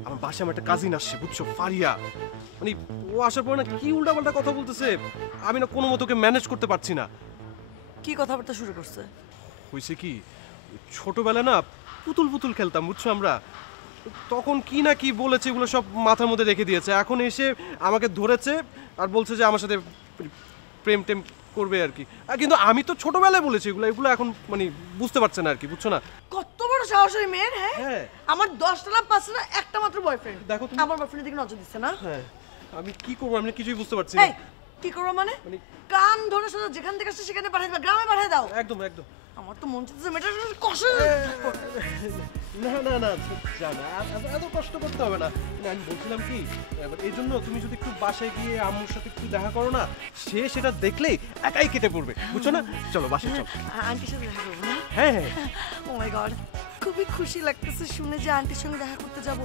আমার বাসায় আমার একটা কাজিন আসছে, বুঝছো, ফারিয়া। মানে ও আসার পর না কি উল্টাপাল্টা কথা বলতেছে, আমি না কোনো মতো ওকে ম্যানেজ করতে পারছি না। কি কথাবার্তা শুরু করছে? হয়েছে কি, ছোটবেলায় না পুতুল পুতুল খেলতাম, বুঝছো আমরা। তখন কি না কি বলেছে, এগুলো সব মাথার মধ্যে রেখে দিয়েছে। এখন এসে আমাকে ধরেছে আর বলছে যে আমার সাথে প্রেম টেম করবে আর কি। কিন্তু আমি তো ছোটবেলায় বলেছি এগুলো, এগুলো এখন মানে বুঝতে পারছে না আর কি, বুঝছো না। কত বড় সাহস ওই মেয়ের! হ্যাঁ, হ্যাঁ। আমার 10টা না 5টা না একটা মাত্র বয়ফ্রেন্ড। দেখো তুমি। আমার বয়ফ্রেন্ডের দিকে নজর দিচ্ছে না। হ্যাঁ, আমি কি করবো, আমি কিছুই বুঝতে পারছি না। এই কি করবো মানে? মানে কান ধরে সোজা যেখান থেকে আসছে সেখানে পাঠিয়ে দাও, গ্রামে পাঠিয়ে দাও। একদম একদম। আমার তো মন চাইছে মেয়েটার কষে। না না না, জানা এত কষ্ট করতে হবে না। না, আমি বলছিলাম কি, এই জন্য তুমি যদি একটু বাসায় গিয়ে আম্মুর সাথে একটু দেখা করো না, সে সেটা দেখলেই একাই কেটে পড়বে, বুঝছো না। চলো বাসায় চলো। আন্টির সাথে দেখা করবো না? হ্যাঁ হ্যাঁ। ও মাই গড, খুবই খুশি লাগতেছে শুনে যে আন্টির সঙ্গে দেখা করতে যাব।